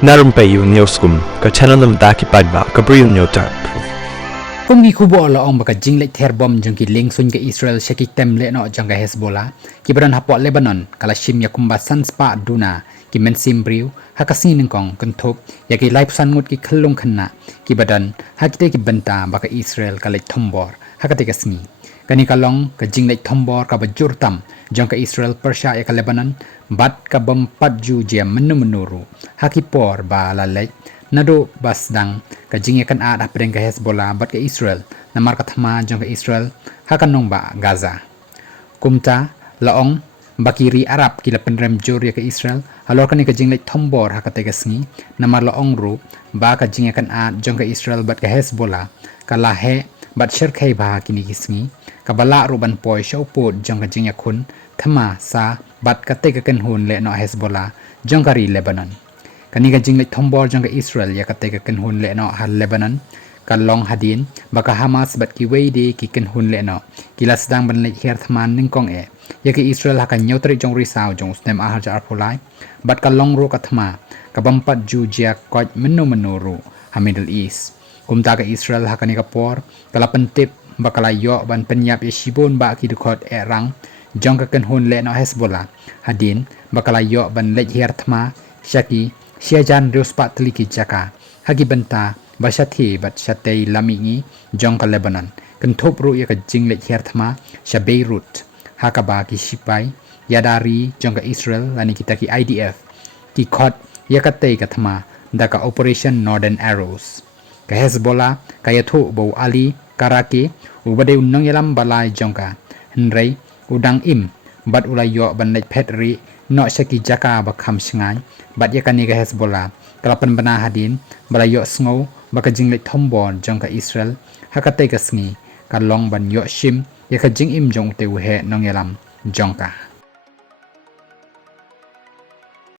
Na Rympei U Hynñiewtrep channel nabynta ki paidbah Bri U Hynñiewtrep. Kumgi kubo la ong baka jinglek ther bom jong ki ling sun ke Israel shaki tem Lehnoh jong ka Hezbollah ki badan hapok Lebanon kala shim ya kumba san spa duna ki mensim Bri U hakasi ningkong kenthop ya ki life san ngut ki khlung khanna ki badan hakite ki benta baka Israel kala thombor hakate ka sni kani kalong ka jinglek thombor ka bajur tam jong ka Israel Persia ya ka Lebanon bat ka bom patju je menuru hakipor ba la lek nado basdang ka jingya kan ad apreng ka Hezbollah bat ka Israel namar ka thama jong ka Israel hakanong ba Gaza kumta laong bakiri Arab kila penrem jor ya ka Israel halor kan ka jinglek thombor hakate ka sngi namar laong ru ba ka jingya kan ad jong ka Israel bat ka Hezbollah kala he bat sherkhai ba kini kisngi kabala ruban poi shopot jong ka jingya khun thama sa bat ka te ka kan hun Lehnoh Hezbollah jong ka ri Lebanon kani ka jinglek thombor jong ka Israel ya ka te ka kan hun Lehnoh ha Lebanon kalong hadin baka Hamas bat ki weide ki kan hun Lehnoh kilas dang ban lek her thman ningkong e ya ka Israel ha kan nyotri jong ri saw jong stem a har pulai bat kalong ro ka thma ka bampat ju jia koj menuru ha Middle East kumta ka Israel ha kani ka por kala pentip bakala yo ban Pyniap Shibun ba ki dukot Ehrang jong ka kan hun Lehnoh Hezbollah hadin bakala yo ban lek her thma shaki siajan rius pat teliki jaka hagi benta basati bat satei lamingi jong ka Lebanon kan thop ru ya ka jinglek her thma sha Beirut hakaba ki sipai yadari jong ka Israel lani kita ki IDF ki khot ya ka tei ka thma da ka operation Northern Arrows ka Hezbollah ka yathu bo ali karake ubade unnong yalam balai jong ka hnrei udang im bat ulai yo ban lek phetri no shaki jaka ba kham shngai bat yakani ka Hezbollah kalapan bana hadin balayo sngo baka jinglek thombon jong ka Israel hakate ka sngi ka long ban yo shim yaka jing im jong te he nong yalam jong ka